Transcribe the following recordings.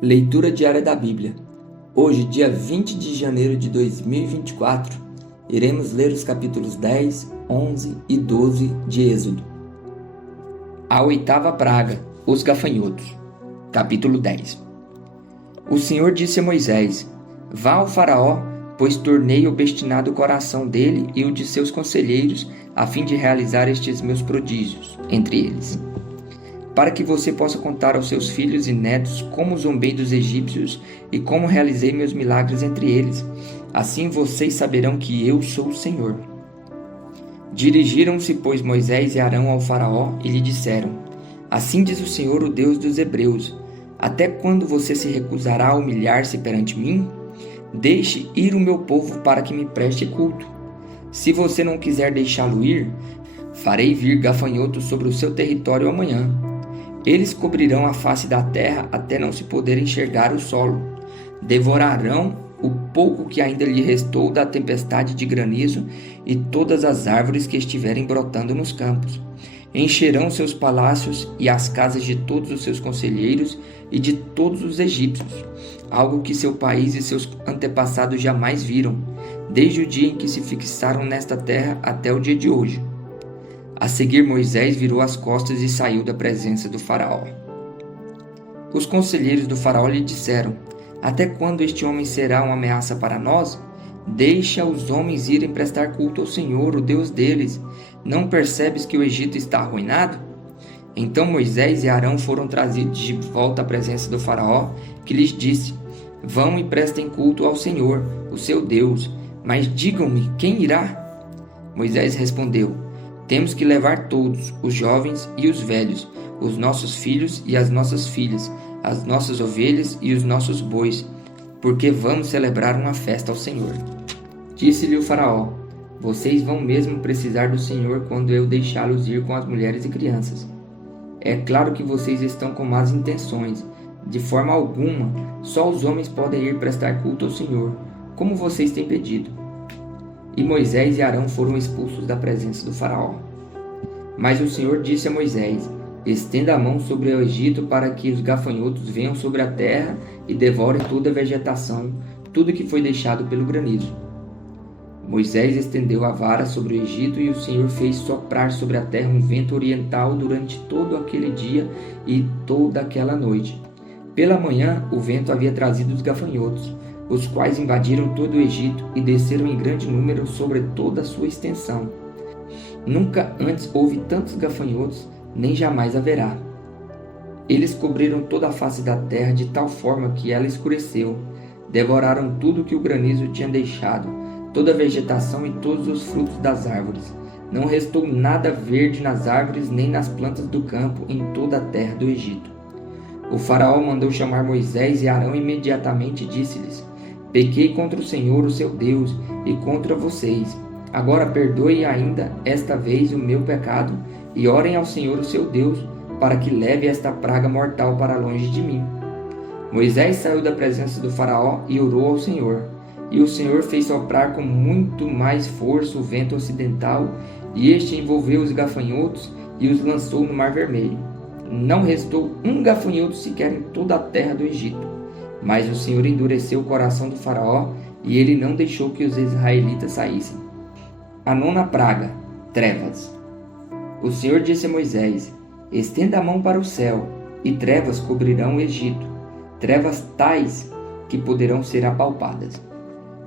Leitura diária da Bíblia. Hoje, dia 20 de janeiro de 2024, iremos ler os capítulos 10, 11 e 12 de Êxodo. A oitava praga, os gafanhotos. Capítulo 10. O Senhor disse a Moisés: Vá ao Faraó, pois tornei obstinado o coração dele e o de seus conselheiros, a fim de realizar estes meus prodígios entre eles, para que você possa contar aos seus filhos e netos como zombei dos egípcios e como realizei meus milagres entre eles. Assim vocês saberão que eu sou o Senhor. Dirigiram-se, pois, Moisés e Arão ao Faraó e lhe disseram: Assim diz o Senhor, o Deus dos Hebreus: Até quando você se recusará a humilhar-se perante mim? Deixe ir o meu povo para que me preste culto. Se você não quiser deixá-lo ir, farei vir gafanhotos sobre o seu território amanhã. Eles cobrirão a face da terra até não se poder enxergar o solo. Devorarão o pouco que ainda lhe restou da tempestade de granizo e todas as árvores que estiverem brotando nos campos. Encherão seus palácios e as casas de todos os seus conselheiros e de todos os egípcios, algo que seu país e seus antepassados jamais viram, desde o dia em que se fixaram nesta terra até o dia de hoje. A seguir, Moisés virou as costas e saiu da presença do faraó. Os conselheiros do faraó lhe disseram: Até quando este homem será uma ameaça para nós? Deixa os homens irem prestar culto ao Senhor, o Deus deles. Não percebes que o Egito está arruinado? Então Moisés e Arão foram trazidos de volta à presença do faraó, que lhes disse: Vão e prestem culto ao Senhor, o seu Deus. Mas digam-me, quem irá? Moisés respondeu: Temos que levar todos, os jovens e os velhos, os nossos filhos e as nossas filhas, as nossas ovelhas e os nossos bois, porque vamos celebrar uma festa ao Senhor. Disse-lhe o faraó: Vocês vão mesmo precisar do Senhor quando eu deixá-los ir com as mulheres e crianças. É claro que vocês estão com más intenções. De forma alguma, só os homens podem ir prestar culto ao Senhor, como vocês têm pedido. E Moisés e Arão foram expulsos da presença do faraó. Mas o Senhor disse a Moisés: Estenda a mão sobre o Egito para que os gafanhotos venham sobre a terra e devorem toda a vegetação, tudo que foi deixado pelo granizo. Moisés estendeu a vara sobre o Egito e o Senhor fez soprar sobre a terra um vento oriental durante todo aquele dia e toda aquela noite. Pela manhã, o vento havia trazido os gafanhotos, os quais invadiram todo o Egito e desceram em grande número sobre toda a sua extensão. Nunca antes houve tantos gafanhotos, nem jamais haverá. Eles cobriram toda a face da terra de tal forma que ela escureceu. Devoraram tudo que o granizo tinha deixado, toda a vegetação e todos os frutos das árvores. Não restou nada verde nas árvores nem nas plantas do campo em toda a terra do Egito. O faraó mandou chamar Moisés e Arão imediatamente e disse-lhes: Pequei contra o Senhor, o seu Deus, e contra vocês. Agora perdoe ainda esta vez o meu pecado e orem ao Senhor, o seu Deus, para que leve esta praga mortal para longe de mim. Moisés saiu da presença do faraó e orou ao Senhor. E o Senhor fez soprar com muito mais força o vento ocidental, e este envolveu os gafanhotos e os lançou no Mar Vermelho. Não restou um gafanhoto sequer em toda a terra do Egito. Mas o Senhor endureceu o coração do faraó, e ele não deixou que os israelitas saíssem. A nona praga, trevas. O Senhor disse a Moisés: Estenda a mão para o céu, e trevas cobrirão o Egito, trevas tais que poderão ser apalpadas.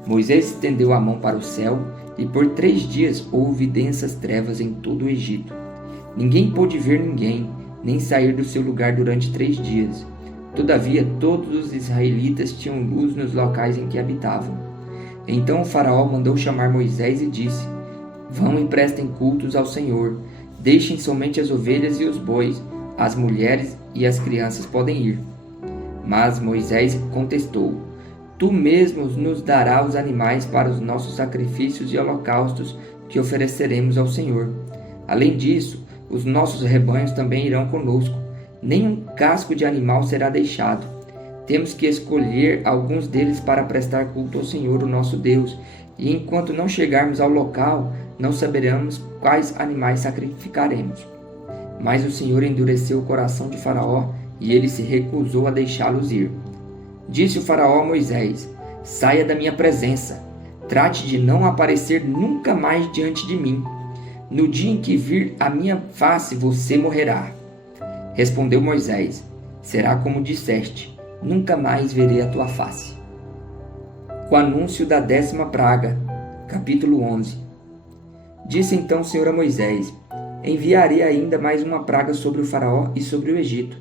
Moisés estendeu a mão para o céu, e por 3 dias houve densas trevas em todo o Egito. Ninguém pôde ver ninguém, nem sair do seu lugar durante 3 dias. Todavia, todos os israelitas tinham luz nos locais em que habitavam. Então o faraó mandou chamar Moisés e disse: Vão e prestem cultos ao Senhor. Deixem somente as ovelhas e os bois, as mulheres e as crianças podem ir. Mas Moisés contestou: Tu mesmo nos darás os animais para os nossos sacrifícios e holocaustos que ofereceremos ao Senhor. Além disso, os nossos rebanhos também irão conosco. Nenhum casco de animal será deixado. Temos que escolher alguns deles para prestar culto ao Senhor, o nosso Deus, e enquanto não chegarmos ao local, não saberemos quais animais sacrificaremos. Mas o Senhor endureceu o coração de Faraó, e ele se recusou a deixá-los ir. Disse o faraó a Moisés: saia da minha presença, trate de não aparecer nunca mais diante de mim. No dia em que vir a minha face, você morrerá. Respondeu Moisés: será como disseste, nunca mais verei a tua face. O anúncio da 10ª praga, capítulo 11. Disse então o Senhor a Moisés: enviarei ainda mais uma praga sobre o faraó e sobre o Egito.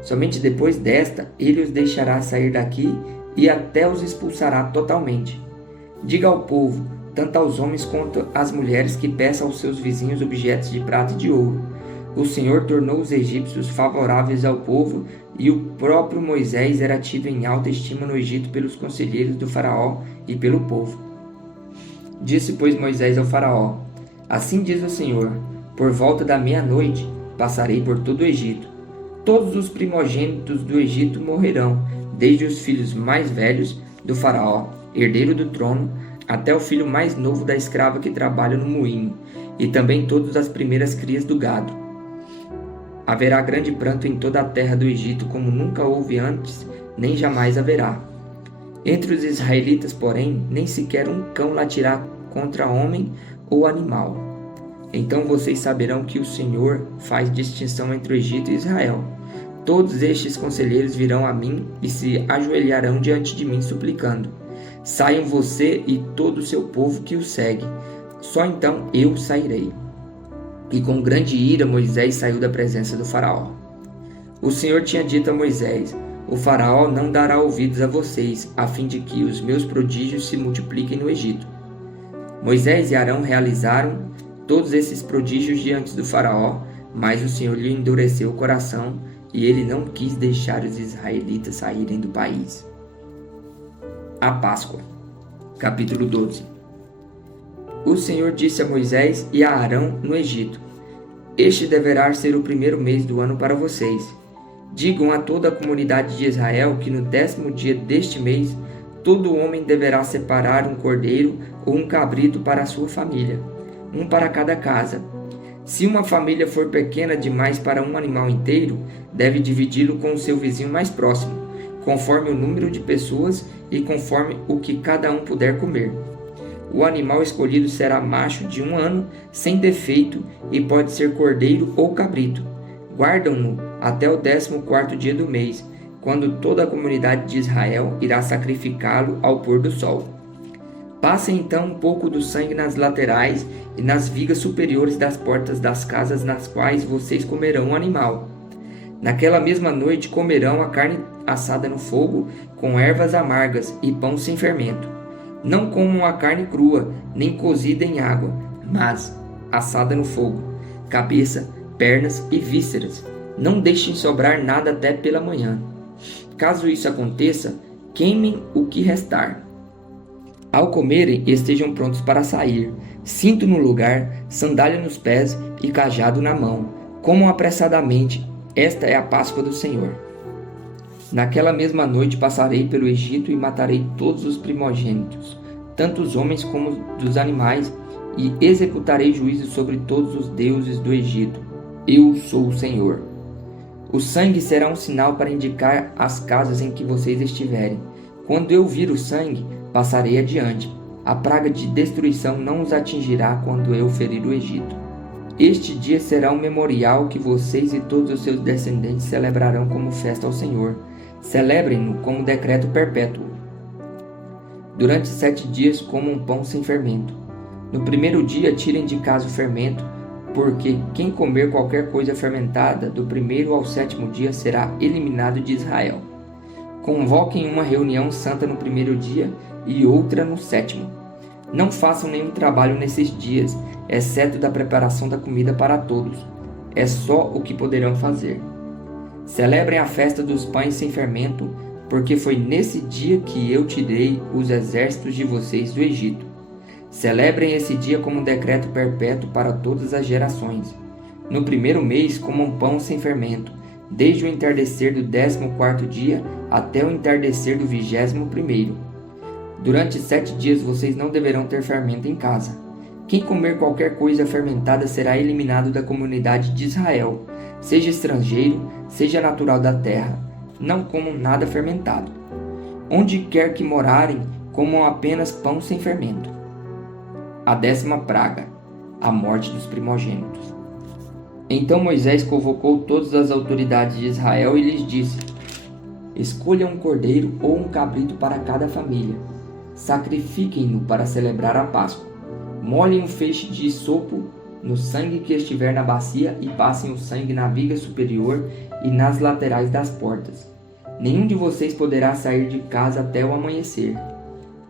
Somente depois desta, ele os deixará sair daqui e até os expulsará totalmente. Diga ao povo, tanto aos homens quanto às mulheres, que peçam aos seus vizinhos objetos de prata e de ouro. O Senhor tornou os egípcios favoráveis ao povo, e o próprio Moisés era tido em alta estima no Egito pelos conselheiros do faraó e pelo povo. Disse, pois, Moisés ao faraó: assim diz o Senhor, por volta da meia-noite passarei por todo o Egito. Todos os primogênitos do Egito morrerão, desde os filhos mais velhos do faraó, herdeiro do trono, até o filho mais novo da escrava que trabalha no moinho, e também todas as primeiras crias do gado. Haverá grande pranto em toda a terra do Egito, como nunca houve antes, nem jamais haverá. Entre os israelitas, porém, nem sequer um cão latirá contra homem ou animal. Então vocês saberão que o Senhor faz distinção entre o Egito e Israel. Todos estes conselheiros virão a mim e se ajoelharão diante de mim, suplicando: saiam você e todo o seu povo que o segue. Só então eu sairei. E com grande ira Moisés saiu da presença do faraó. O Senhor tinha dito a Moisés: o faraó não dará ouvidos a vocês, a fim de que os meus prodígios se multipliquem no Egito. Moisés e Arão realizaram todos esses prodígios diante do faraó, mas o Senhor lhe endureceu o coração, e ele não quis deixar os israelitas saírem do país. A Páscoa, capítulo 12. O Senhor disse a Moisés e a Arão no Egito: este deverá ser o primeiro mês do ano para vocês. Digam a toda a comunidade de Israel que no 10º dia deste mês, todo homem deverá separar um cordeiro ou um cabrito para a sua família, um para cada casa. Se uma família for pequena demais para um animal inteiro, deve dividi-lo com o seu vizinho mais próximo, conforme o número de pessoas e conforme o que cada um puder comer. O animal escolhido será macho de 1 ano, sem defeito, e pode ser cordeiro ou cabrito. Guardam-no até o 14º dia do mês, quando toda a comunidade de Israel irá sacrificá-lo ao pôr do sol. Passem então um pouco do sangue nas laterais e nas vigas superiores das portas das casas nas quais vocês comerão o animal. Naquela mesma noite comerão a carne assada no fogo, com ervas amargas e pão sem fermento. Não comam a carne crua, nem cozida em água, mas assada no fogo, cabeça, pernas e vísceras. Não deixem sobrar nada até pela manhã. Caso isso aconteça, queimem o que restar. Ao comerem, estejam prontos para sair, cinto no lugar, sandália nos pés e cajado na mão. Comam apressadamente, esta é a Páscoa do Senhor. Naquela mesma noite passarei pelo Egito e matarei todos os primogênitos, tanto os homens como dos animais, e executarei juízo sobre todos os deuses do Egito. Eu sou o Senhor. O sangue será um sinal para indicar as casas em que vocês estiverem. Quando eu vir o sangue, passarei adiante. A praga de destruição não os atingirá quando eu ferir o Egito. Este dia será um memorial que vocês e todos os seus descendentes celebrarão como festa ao Senhor. Celebrem-no como decreto perpétuo. Durante 7 dias comam pão sem fermento. No primeiro dia tirem de casa o fermento, porque quem comer qualquer coisa fermentada do 1º ao 7º dia será eliminado de Israel. Convoquem uma reunião santa no 1º dia e outra no 7º. Não façam nenhum trabalho nesses dias, exceto da preparação da comida para todos. É só o que poderão fazer. Celebrem a festa dos pães sem fermento, porque foi nesse dia que eu tirei os exércitos de vocês do Egito. Celebrem esse dia como um decreto perpétuo para todas as gerações. No 1º mês comam pão sem fermento, desde o entardecer do 14º dia até o entardecer do 21º. Durante 7 dias vocês não deverão ter fermento em casa. Quem comer qualquer coisa fermentada será eliminado da comunidade de Israel. seja estrangeiro, seja natural da terra, não comam nada fermentado. Onde quer que morarem, comam apenas pão sem fermento. A 10ª praga, a morte dos primogênitos. Então Moisés convocou todas as autoridades de Israel e lhes disse: escolham um cordeiro ou um cabrito para cada família. Sacrifiquem-no para celebrar a Páscoa. Molhem um feixe de hisopo no sangue que estiver na bacia e passem o sangue na viga superior e nas laterais das portas. Nenhum de vocês poderá sair de casa até o amanhecer.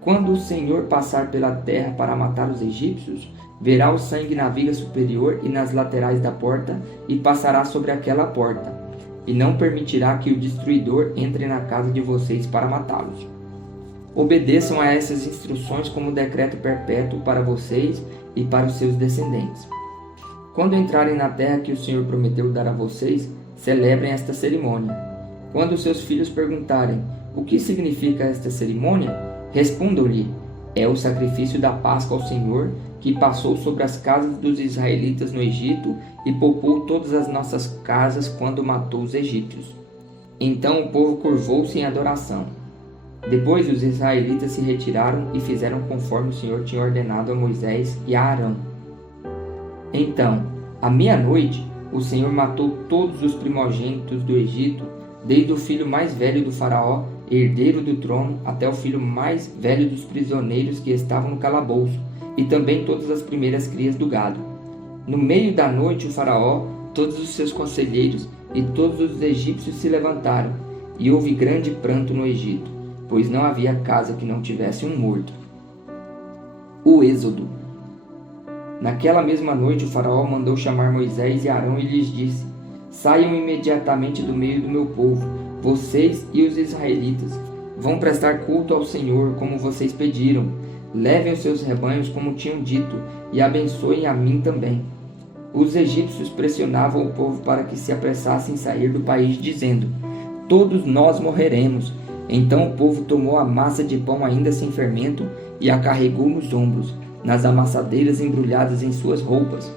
Quando o Senhor passar pela terra para matar os egípcios, verá o sangue na viga superior e nas laterais da porta e passará sobre aquela porta, e não permitirá que o destruidor entre na casa de vocês para matá-los. Obedeçam a essas instruções como decreto perpétuo para vocês e para os seus descendentes. Quando entrarem na terra que o Senhor prometeu dar a vocês, celebrem esta cerimônia. Quando seus filhos perguntarem o que significa esta cerimônia, respondam-lhe: é o sacrifício da Páscoa ao Senhor, que passou sobre as casas dos israelitas no Egito e poupou todas as nossas casas quando matou os egípcios. Então o povo curvou-se em adoração. Depois os israelitas se retiraram e fizeram conforme o Senhor tinha ordenado a Moisés e a Arão. Então, à meia-noite, o Senhor matou todos os primogênitos do Egito, desde o filho mais velho do faraó, herdeiro do trono, até o filho mais velho dos prisioneiros que estavam no calabouço, e também todas as primeiras crias do gado. No meio da noite, o faraó, todos os seus conselheiros e todos os egípcios se levantaram, e houve grande pranto no Egito, pois não havia casa que não tivesse um morto. O Êxodo. Naquela mesma noite, o faraó mandou chamar Moisés e Arão e lhes disse: saiam imediatamente do meio do meu povo, vocês e os israelitas. Vão prestar culto ao Senhor, como vocês pediram. Levem os seus rebanhos como tinham dito, e abençoem a mim também. Os egípcios pressionavam o povo para que se apressassem em sair do país, dizendo: todos nós morreremos. Então o povo tomou a massa de pão ainda sem fermento e a carregou nos ombros, nas amassadeiras embrulhadas em suas roupas.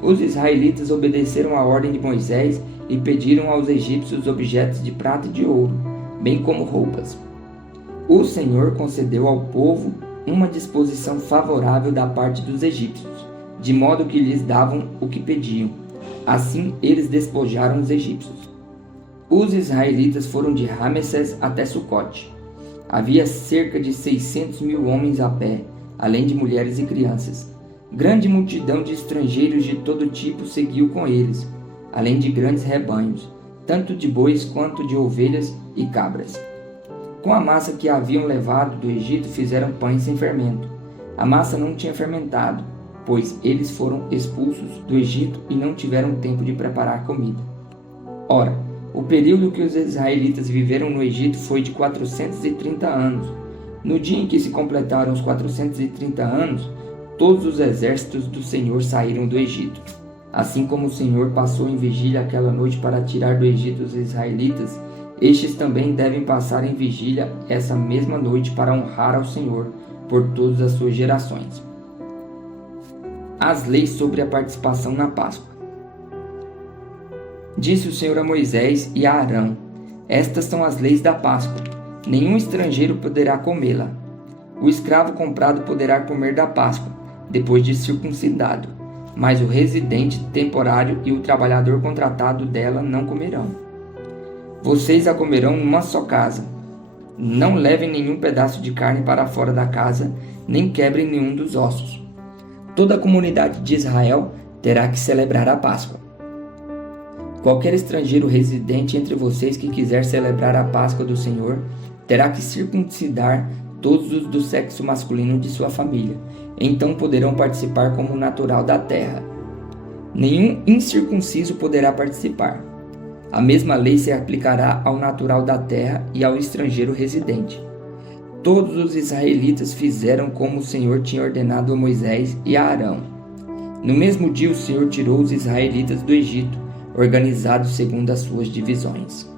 Os israelitas obedeceram à ordem de Moisés e pediram aos egípcios objetos de prata e de ouro, bem como roupas. O Senhor concedeu ao povo uma disposição favorável da parte dos egípcios, de modo que lhes davam o que pediam. Assim eles despojaram os egípcios. Os israelitas foram de Ramessés até Sucote. Havia cerca de 600.000 homens a pé, além de mulheres e crianças. Grande multidão de estrangeiros de todo tipo seguiu com eles, além de grandes rebanhos, tanto de bois quanto de ovelhas e cabras. Com a massa que haviam levado do Egito fizeram pães sem fermento. A massa não tinha fermentado, pois eles foram expulsos do Egito e não tiveram tempo de preparar comida. Ora, o período que os israelitas viveram no Egito foi de 430 anos. No dia em que se completaram os 430 anos, todos os exércitos do Senhor saíram do Egito. Assim como o Senhor passou em vigília aquela noite para tirar do Egito os israelitas, estes também devem passar em vigília essa mesma noite para honrar ao Senhor por todas as suas gerações. As leis sobre a participação na Páscoa. Disse o Senhor a Moisés e a Arão: estas são as leis da Páscoa. Nenhum estrangeiro poderá comê-la. O escravo comprado poderá comer da Páscoa, depois de circuncidado, mas o residente temporário e o trabalhador contratado dela não comerão. Vocês a comerão numa só casa. Não levem nenhum pedaço de carne para fora da casa, nem quebrem nenhum dos ossos. Toda a comunidade de Israel terá que celebrar a Páscoa. Qualquer estrangeiro residente entre vocês que quiser celebrar a Páscoa do Senhor terá que circuncidar todos os do sexo masculino de sua família. Então poderão participar como natural da terra. Nenhum incircunciso poderá participar. A mesma lei se aplicará ao natural da terra e ao estrangeiro residente. Todos os israelitas fizeram como o Senhor tinha ordenado a Moisés e a Arão. No mesmo dia o Senhor tirou os israelitas do Egito, organizados segundo as suas divisões.